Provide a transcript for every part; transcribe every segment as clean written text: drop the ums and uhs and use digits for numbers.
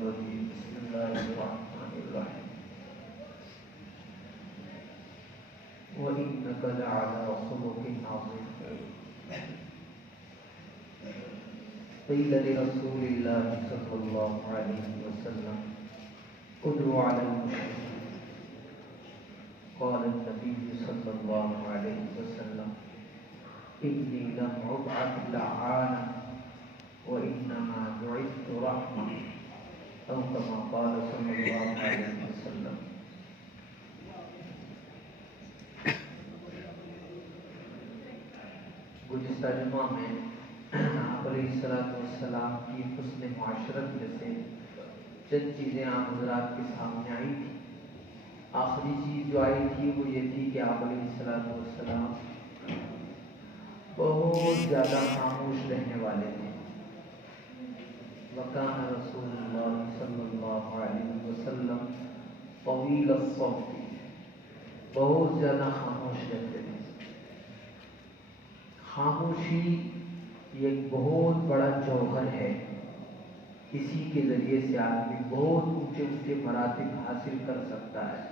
الرجيم بسم الله الرحمن الرحيم وإنك لعلى خلق عظيم قيل لرسول الله صلى الله عليه وسلم ادعو على المشركين قال النبي صلى الله عليه وسلم إني لم أبعث لعانا وإنما بعثت رحمة أو كما قال صلى الله عليه وسلم. گزشتہ جمعہ میں آپ علیہ السلام کی حسن معاشرت میں سے چند چیزیں آپ حضرات کے سامنے آئی تھی. آخری چیز جو آئی تھی وہ یہ تھی کہ آپ علیہ السلام بہت زیادہ خاموش رہنے والے تھے. وکان رسول اللہ صلی اللہ علیہ وسلم طویل الصوت، بہت زیادہ خاموش رہتے تھے. خاموشی یہ ایک بہت بڑا جوہر ہے. اسی کے ذریعے سے آدمی بہت اونچے اونچے مراتب حاصل کر سکتا ہے،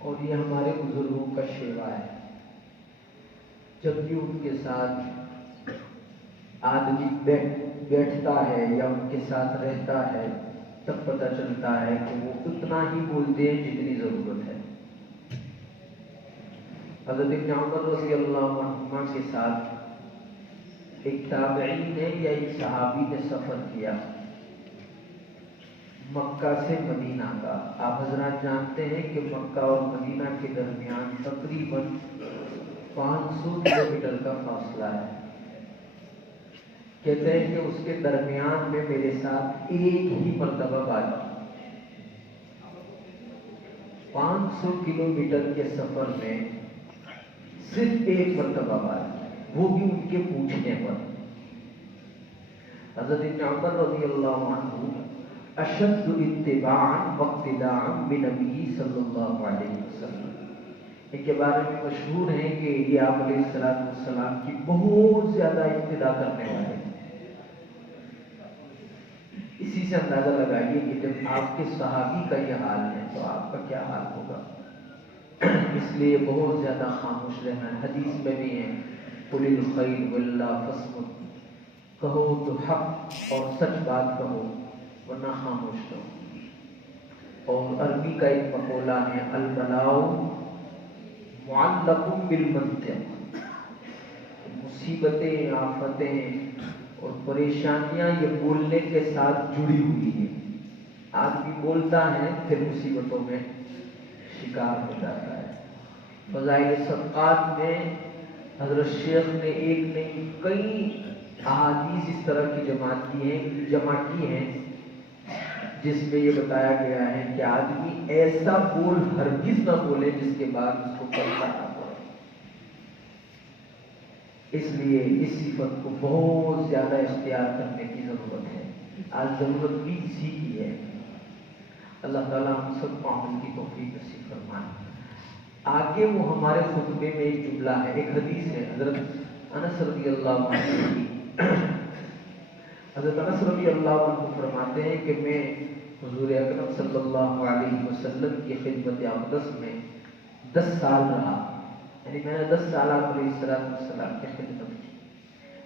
اور یہ ہمارے بزرگوں کا شیوا ہے. جب بھی ان کے ساتھ آدمی بیٹھتا ہے یا ان کے ساتھ رہتا ہے تب پتہ چلتا ہے کہ وہ اتنا ہی بولتے ہیں جتنی ضرورت ہے. حضرت ابن عمر رضی اللہ عنہ کے ساتھ ایک تابعی نے یا ایک صحابی نے سفر کیا مکہ سے مدینہ کا. آپ حضرات جانتے ہیں کہ مکہ اور مدینہ کے درمیان تقریباً 500 کلومیٹر کا فاصلہ ہے. کہتے ہیں کہ اس کے درمیان میں میرے ساتھ ایک ہی مرتبہ بات کی. 500 کلومیٹر کے سفر میں صرف ایک مرتبہ بات کی، وہ بھی ان کے پوچھنے پر. حضرت ابن عمر رضی اللہ عنہ اشد اتباعا واقتداءا بنبی صلی اللہ علیہ وسلم، ان کے بارے میں مشہور ہیں کہ یہ آپ علیہ السلام کی بہت زیادہ ابتدا کرنے والے ہیں. اسی سے اندازہ لگائیے کہ جب آپ کے صحابی کا یہ حال ہے تو آپ کا کیا حال ہوگا. اس لیے بہت زیادہ خاموش رہنا. حدیث میں بھی ہے قل الخیر واللہ فاصمت، کہو تو حق اور سچ بات کہو ورنہ خاموش رہو. اور عربی کا ایک مقولہ ہے البلاء معلق بالمنطق، مصیبتیں آفتیں اور پریشانیاں یہ بولنے کے ساتھ جڑی ہوئی ہیں. آدمی بولتا ہے پھر مصیبتوں میں شکار ہو جاتا ہے. فضائل صدقات میں حضرت شیخ نے ایک نہیں کئی احادیث اس طرح کی جمع کی ہیں جس میں یہ بتایا گیا ہے کہ آدمی ایسا بول ہرگز نہ بولے جس کے بعد اس کو کرنا نہ پڑے. اس لیے اس صفت کو بہت زیادہ اختیار کرنے کی ضرورت ہے. آج ضرورت بھی اسی کی ہے. اللہ تعالیٰ ہم سب کو عمل کی توفیق نصیب فرمائے. آگے وہ ہمارے خطبے میں ایک جملہ ہے، ایک حدیث ہے حضرت انس رضی اللہ عنہ کی. حضرت انس رضی اللہ عنہ فرماتے ہیں کہ میں حضور اکرم صلی اللہ علیہ وسلم کی خدمت اقدس میں 10 سال رہا. یعنی میں نے 10 سال آپ علیہ السلام کی خدمت کی،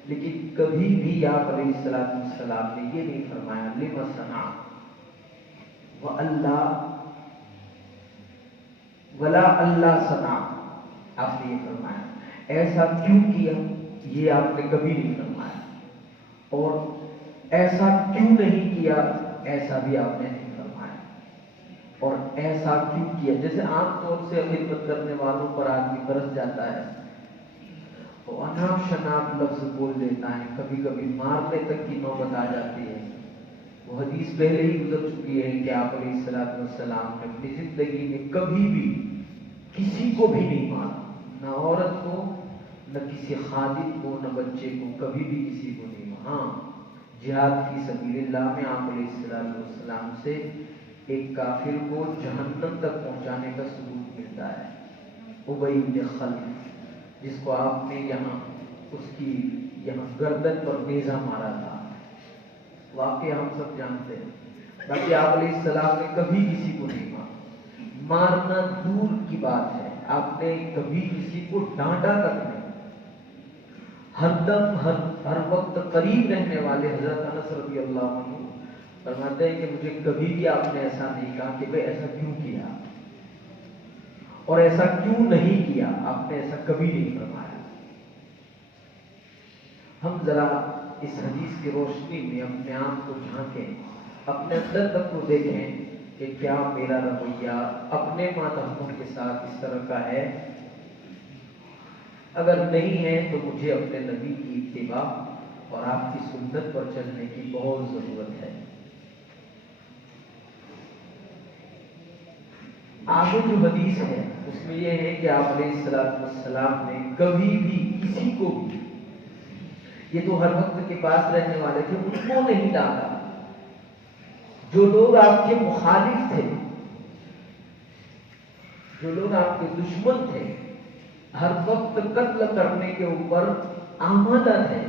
لیکن کبھی بھی آپ علیہ السلام نے یہ نہیں فرمایا لما صنع ولا اللہ صنع. آپ نے یہ فرمایا ایسا کیوں کیا، یہ آپ نے کبھی نہیں فرمایا. اور ایسا کیوں نہیں کیا، ایسا بھی آپ نے نہیں فرمایا. اور ایسا کیوں کیا، جیسے عام طور سے خدمت کرنے والوں پر آدمی برس جاتا ہے تو اناپ شناپ لفظ بول دیتا ہے، کبھی کبھی مارنے تک کی نوبت آ جاتی ہے. وہ حدیث پہلے ہی گزر چکی ہے کہ آپ علیہ السلام نے اپنی زندگی میں کبھی بھی کسی کو بھی نہیں مارا، نہ عورت کو، نہ کسی خادم کو، نہ بچے کو، کبھی بھی کسی کو نہیں مارا. ہاں، جہاد فی سبیل اللہ میں آپ علیہ السلام سے ایک کافر کو جہنم تک پہنچانے کا ثبوت ملتا ہے. ابی بن خلف، جس کو آپ نے یہاں اس کی یہاں گردن پر نیزہ مارا تھا، واقعہ ہم سب جانتے ہیں. باقی آپ علیہ السلام نے کبھی کسی کو نہیں مارا. مارنا دور کی بات ہے، آپ نے کبھی کسی کو ڈانٹا تک نہیں. ہر دم ہر وقت قریب رہنے والے حضرت انس رضی اللہ عنہ فرماتے ہیں کہ مجھے کبھی بھی آپ نے ایسا نہیں کہا کہ بھئی ایسا کیوں کیا اور ایسا کیوں نہیں کیا، آپ نے ایسا کبھی نہیں فرمایا. ہم ذرا اس حدیث کی روشنی میں اپنے آپ کو جھانکیں، اپنے اندر تک کو دیکھیں کہ کیا میرا رویہ اپنے ماتحتوں کے ساتھ اس طرح کا ہے. اگر نہیں ہے تو مجھے اپنے نبی کی اتباع اور آپ کی سنت پر چلنے کی بہت ضرورت ہے. آگے جو حدیث ہے اس میں یہ ہے کہ آپ علیہ السلام نے کبھی بھی کسی کو بھی، یہ تو ہر وقت کے پاس رہنے والے تھے، ان کو نہیں ڈالا. جو لوگ آپ کے مخالف تھے، جو لوگ آپ کے دشمن تھے، ہر وقت قتل کرنے کے اوپر آمادہ تھے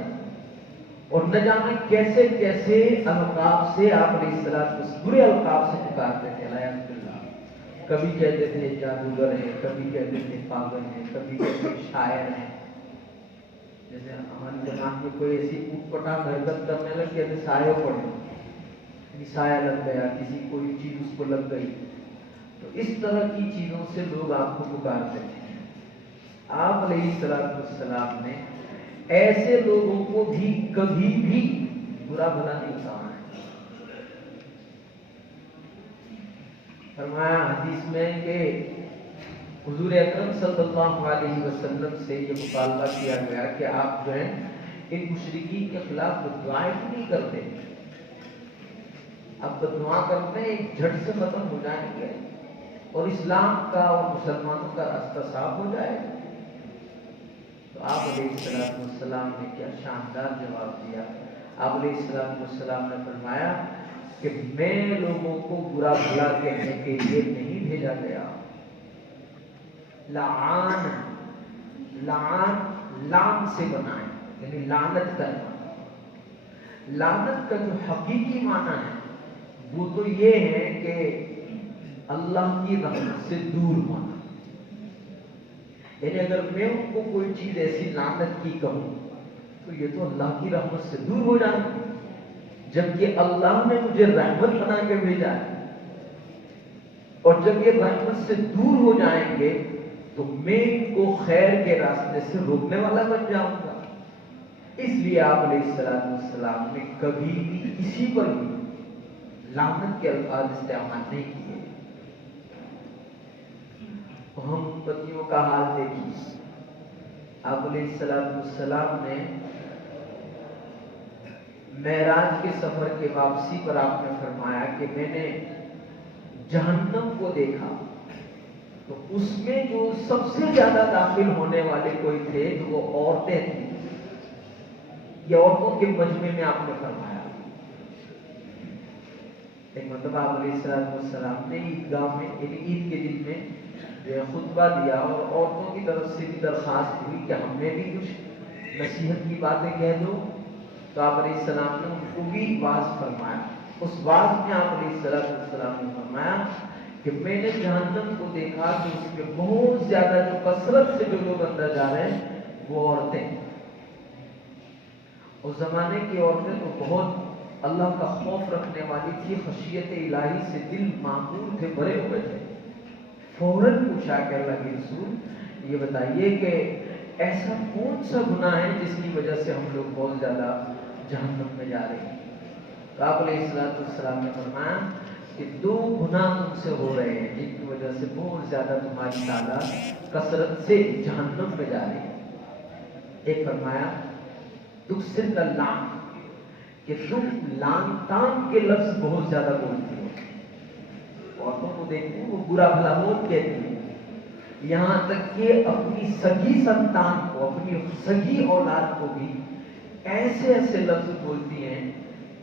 اور نہ جانے کیسے کیسے القاب سے آپ علیہ السلام کو برے القاب سے پکارتے تھے. کبھی کہتے تھے جادوگر ہے، کبھی کہتے تھے پاگل ہے، کبھی کہتے تھے شاعر ہے. جیسے ہماری زبان میں کوئی ایسی اٹھ پٹانگ حرکت کرنے لگ کہتے سایہ پڑے، سایہ لگ گیا، کسی کوئی چیز اس کو لگ گئی. تو اس طرح کی چیزوں سے لوگ آپ کو پکارتے تھے. آپ علیہ السلام نے ایسے لوگوں کو بھی کبھی بھی برا بھلا نہیں کہا ہے. فرمایا حدیث میں کہ حضور اکرم صلی اللہ علیہ وسلم سے یہ مطالبہ کیا گیا کہ آپ جو ہیں ان مشرکین کے خلاف دعائیں نہیں کرتے. اب دعا کرتے ہیں ایک جھٹ سے ختم ہو جائیں گے اور اسلام کا اور مسلمانوں کا راستہ صاف ہو جائے گا. تو آپ علیہ السلام نے کیا شاندار جواب دیا. آپ علیہ السلام نے فرمایا کہ میں لوگوں کو برا بھلا کہنے کے لیے نہیں بھیجا گیا. لعان لعن سے بنا ہے، یعنی لعنت کرنا. لعنت کا جو حقیقی معنی ہے وہ تو یہ ہے کہ اللہ کی رحمت سے دور ہونا. یعنی اگر میں ان کو کوئی چیز ایسی لعنت کی کہوں تو یہ تو اللہ کی رحمت سے دور ہو جانا، جبکہ اللہ نے مجھے رحمت بنا کے بھیجا ہے. اور جب یہ رحمت سے دور ہو جائیں گے تو میں ان کو خیر کے راستے سے روکنے والا بن جاؤں گا. اس لیے آپ علیہ السلام نے کبھی بھی کسی پر بھی لعنت کے الفاظ استعمال نہیں کیے. ہم پتیوں کا حال دیکھیے. آپ علیہ السلام نے معراج کے سفر کے واپسی پر آپ نے فرمایا کہ میں نے جہنم کو دیکھا تو اس میں جو سب سے زیادہ داخل ہونے والے کوئی تھے تو وہ عورتیں تھیں. یہ عورتوں کے مجمع میں آپ نے فرمایا. ایک مطلب آپ علیہ السلام نے عیدگاہ میں عید کے دن میں خطبہ دیا اور عورتوں کی طرف سے بھی درخواست ہوئی کہ ہم نے بھی کچھ نصیحت کی باتیں کہہ دو. تو آپ علیہ السلام نے ان کو بھی واعظ فرمایا. اس واعظ میں آپ علیہ السلام نے فرمایا کہ میں نے جہنم کو دیکھا کہ اس میں بہت زیادہ جو کثرت سے جو لوگ اندر جا رہے ہیں وہ عورتیں. اس زمانے کی عورتیں تو بہت اللہ کا خوف رکھنے والی تھی، خشیت الہی سے دل معمور تھے، بھرے ہوئے تھے. فوراً پوچھا کہ اللہ کے رسول یہ بتائیے کہ ایسا کون سا گناہ ہے جس کی وجہ سے ہم لوگ بہت زیادہ جہنم میں جا رہے ہیں. تو آپ علیہ السلام نے فرمایا کہ 2 گناہ تم سے ہو رہے ہیں جن کی وجہ سے بہت زیادہ تمہاری تعداد کثرت سے جہنم میں جا رہی ہے. ایک فرمایا تکثرن اللعن، کہ تم لعن تان کے لفظ بہت زیادہ بولتی ہو. عورتوں کو دیکھو وہ برا بھلا بہت کہتی ہیں، یہاں تک کہ اپنی سگی سنتان کو، اپنی سگی اولاد کو بھی ایسے ایسے لفظ بولتی ہیں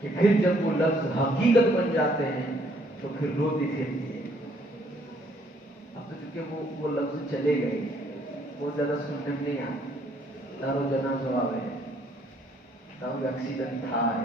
کہ پھر جب وہ لفظ حقیقت بن جاتے ہیں تو پھر روتی پھرتی ہے. اب تو چونکہ وہ لفظ چلے گئے، بہت زیادہ سننے میں نہیں آتے. دارو جنازہ ہے، دارو ایکسیڈنٹ تھا ہے،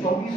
24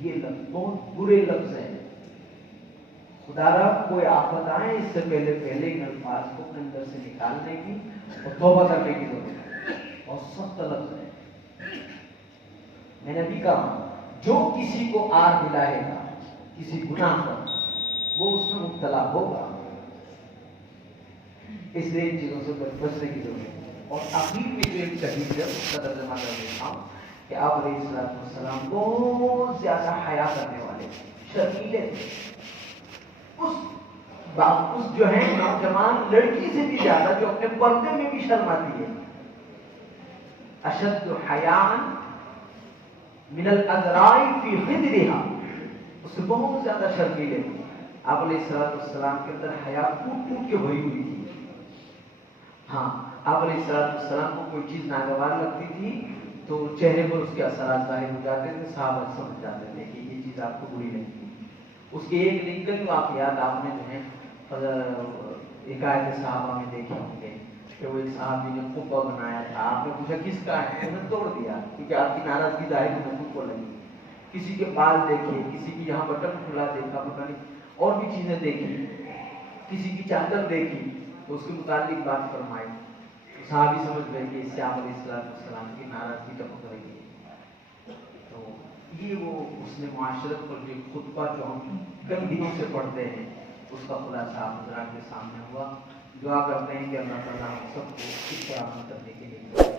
یہ لفظ بہت برے لفظ ہیں. خدا را کوئی آفت آئے اس سے پہلے ان الفاظ کو اپنے اندر سے نکالنے کی اور توبہ کرنے کی ضرورت ہے. اور سخت لفظ ہے. میں نے ابھی کہا جو کسی کو آر دلائے گا کسی گناہ پر وہ اس میں مبتلا ہوگا. اس لیے ان چیزوں سے بچنے کی ضرورت ہے. اور آخر میں جو ایک شہید ہے اس کا ترجمہ کر دیتا ہوں کہ آپ علیہ السلام بہت زیادہ حیا کرنے والے شرمیلے تھے. اس جو ہے نوجوان لڑکی سے بھی زیادہ جو اپنے پردے میں بھی شرماتی ہے. اشد حیاء من الازراء فی خدرها، اس سے بہت زیادہ شرمیلے تھے. آپ علیہ السلام کے اندر حیا ٹوٹ ٹوٹ کے بھری ہوئی تھی. ہاں آپ علیہ السلام کو کوئی چیز ناگوار لگتی تھی تو چہرے پر اس کے اثرات ظاہر ہو جاتے تھے. صحابہ سمجھ جاتے تھے کہ یہ چیز آپ کو بری لگتی ہے. اس کے ایک دن کے واقعات آپ نے جو ہے حکایت صحابہ میں دیکھے ہوں گے کہ وہ ایک صحابی نے قبہ بنایا تھا. آپ نے پوچھا کس کا ہے؟ انہوں نے توڑ دیا کیونکہ آپ کی ناراضگی ظاہر ہونے کو لگی. کسی کے بال دیکھے، کسی کی یہاں بٹن کھلا دیکھا، پتہ نہیں اور بھی چیزیں دیکھی، کسی کی چادر دیکھی تو اس کے متعلق بات فرمائی. صحابی سمجھ گئے کہ اس سے آپ علیہ السلام کی ناراضگی ٹپک رہی ہے. تو یہ وہ اس نے معاشرت پر جو خطبہ جو ہم کئی دنوں سے پڑھتے ہیں اس کا خلاصہ آپ حضرات کے سامنے ہوا. دعا کرتے ہیں کہ اللہ تعالیٰ ہم سب کو اس پر عمل کرنے کے لیے